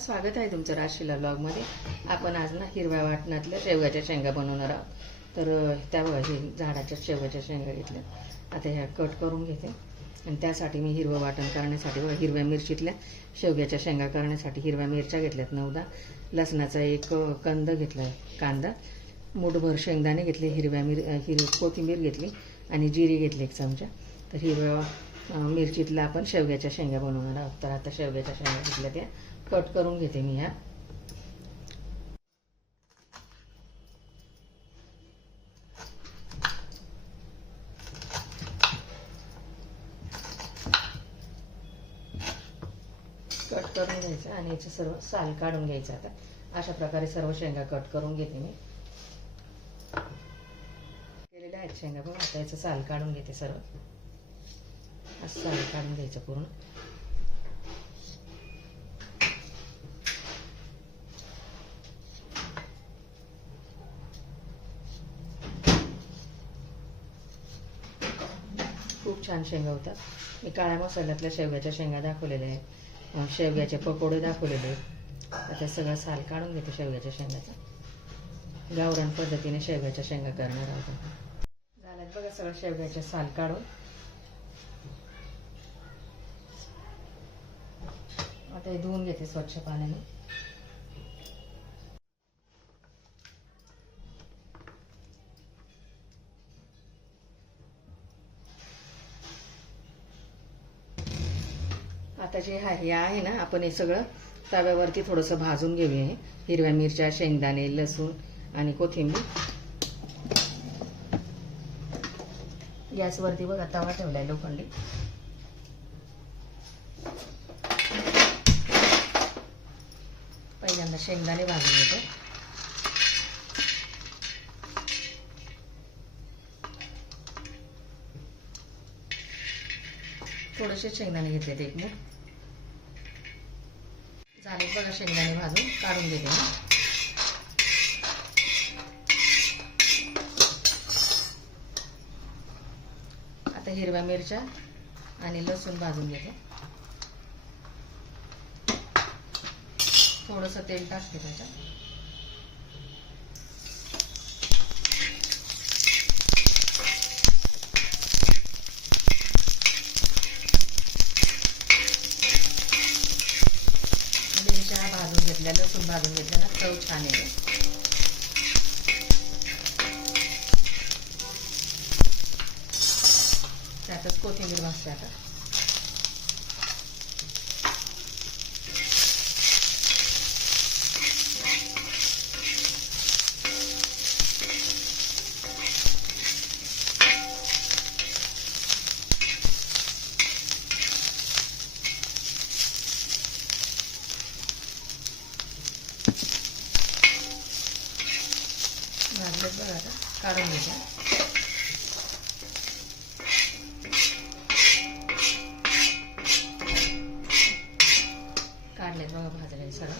स्वागत आहे तुमचं राजशिला ब्लॉगमध्ये। आपण आज ना हिरव्या वाटणातल्या शेवग्याच्या शेंगा बनवणार आहोत। तर त्या बघा हे झाडाच्या शेवग्याच्या शेंगा घेतल्या, आता ह्या कट करून घेते आणि त्यासाठी मी हिरवं वाटण करण्यासाठी बघा हिरव्या मिरचीतल्या शेवग्याच्या शेंगा करण्यासाठी हिरव्या मिरच्या घेतल्यात 9-10, लसणाचा एक कंद घेतला आहे, कांदा, मूठभर शेंगदाणे घेतले, हिरवी कोथिंबीर घेतली आणि जिरी घेतली 1 चमचा। तर हिरव्या मिरचीतला आपण शेवग्याच्या शेंगा बनवणार आहोत। तर आता शेवग्याच्या शेंगा घेतल्या त्या कट करून घेते मी। ह्या कट करून घ्यायचं आणि याचं सर्व साल काढून घ्यायचं। आता अशा प्रकारे सर्व शेंगा कट करून घेते मी। केलेल्या आहेत शेंगा बघा, आता याचं साल काढून घेते सर्व। असं साल काढून घ्यायचं पूर्ण। खूप छान शेंगा होतात। मी काळ्या मसाल्यातल्या शेवग्याच्या शेंगा दाखवलेल्या आहेत, शेवग्याचे पकोडे दाखवलेले आहेत। आता सगळं साल काढून घेते शेवग्याच्या शेंगाचा। गावरान पद्धतीने शेवग्याच्या शेंगा करणार आहोत। झाल्यात बघा सगळं शेवग्याचे साल काढून। आता हे धुवून घेते स्वच्छ पाण्याने। आता जे हे आहे ना, आपण हे सगळं तव्यावरती थोडंसं भाजून घेऊया। हिरव्या मिरच्या, शेंगदाणे, लसूण आणि कोथिंबीर। गॅसवरती बघा तवा ठेवलाय लोखंडी। पहिल्यांदा शेंगदाणे भाजून घेते। थोडेसे शेंगदाणे घेतले, 1 मूठ झाले बघा। शेंगदाणे भाजून काढून घेते मी। आता हिरव्या मिरच्या आणि लसूण भाजून घेते। थोडंसं तेल टाकते त्याच्यात। मिरच्या भाजून घेतल्या, लसूण भाजून घेतल्या ना, चव छान येते। त्यातच कोथिंबीर भाजते आता। भाजलेत बघा, आता काढून घ्यायच्या। काढलेत बघा भाजले सगळं।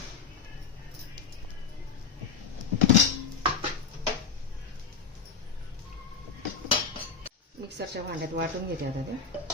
मिक्सरच्या भांड्यात वाटून घेते आता ते।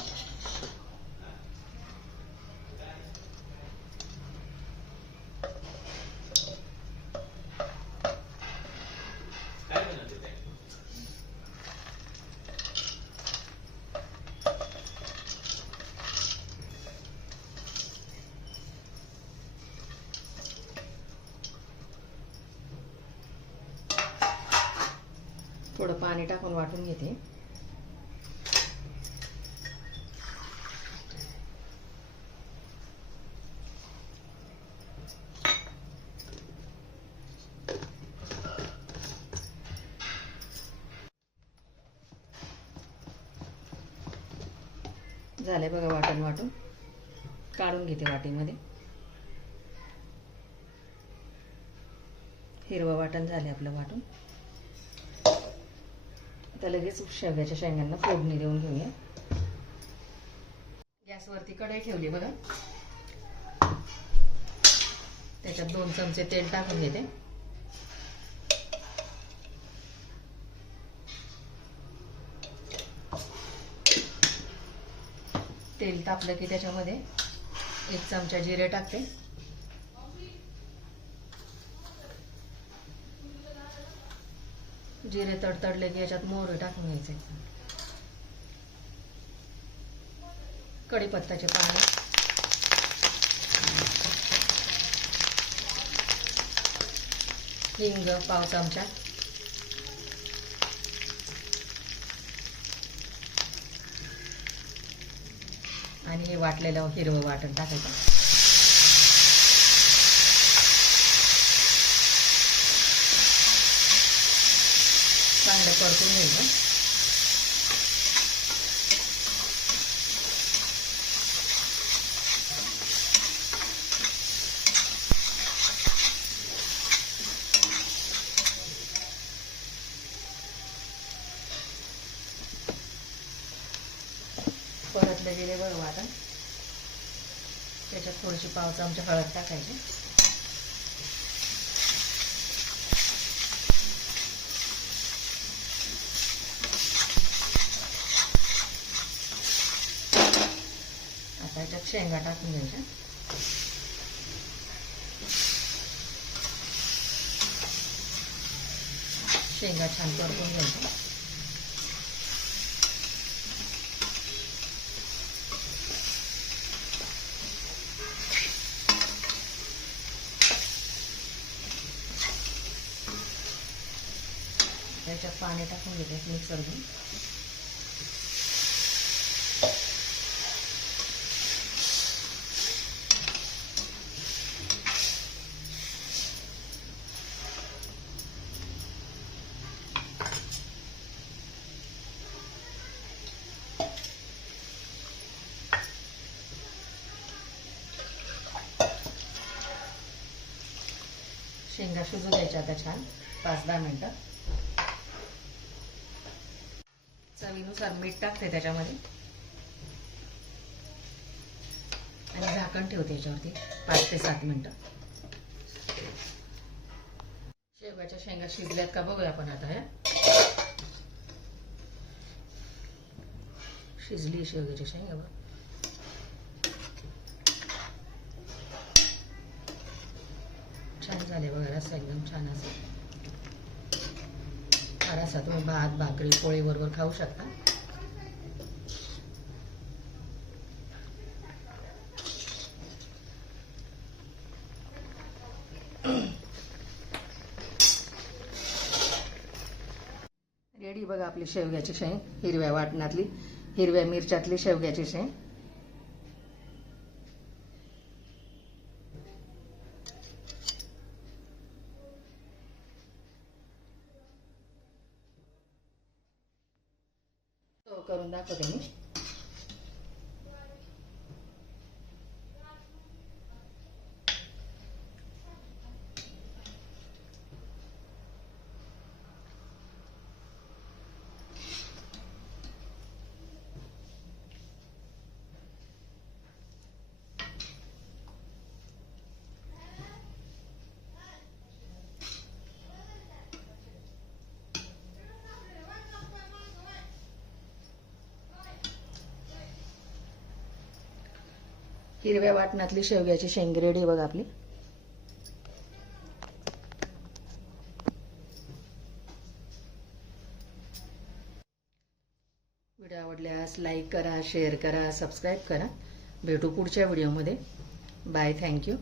थोडं पाणी टाकून वाटून घेते। झाले बघा वाटण वाटून, काढून घेते वाटीमध्ये। हिरवं वाटण झाले आपलं वाटून। आता लगेच शेवग्याच्या शेंगांना फोडणी देऊन घेऊया। गॅसवरती कढई ठेवली बघा, त्याच्यात 2 चमचे तेल टाकून घेते। तेल तापलं की त्याच्यामध्ये 1 चमचा जिरे टाकते, जिरे तडतडले की याच्यात मोहरी टाकून घ्यायचे, कढीपत्त्याचे पाने, हिंग पाव चमचा, आणि हे वाटलेलं हिरवं वाटण टाकायचं. चांगलं परतून घ्यायचं. परतलं गेले बरं वाटण, त्याच्यात थोडीशी पाव चमचा हळद टाकायची. आता याच्यात शेंगा टाकून घ्यायच्या. शेंगा छान परतून घ्यायच्या. त्याच्यात पाणी टाकून घेते मिक्सर घेऊन. शेंगा शिजू द्यायच्या आता छान 5-10 मिनटं. चवीनुसार मीठ टाकते त्याच्यामध्ये आणि झाकण ठेवते याच्यावरती 5 ते 7 मिनटं. शेवगाच्या शेंगा शिजल्यात का बघूया आपण आता. ह्या शिजली शेवगाची शेंगा बघ. छान झाले बघा. रस्सा एकदम छान असेल. हा रस्सा तुम्ही भात भाकरी पोळी बरोबर खाऊ शकता. रेडी बघा आपली शेवग्याची शेंग. हिरव्या वाटणातली, हिरव्या मिरच्यातली शेवग्याची शेंग. करून दाखवते मी. हिरव्या वाटणातली शेवग्याची शेंग रेडी बघा आपली. व्हिडिओ आवडल्यास लाईक करा, शेअर करा, सबस्क्राईब करा. भेटू पुढच्या व्हिडिओमध्ये. बाय. थँक्यू.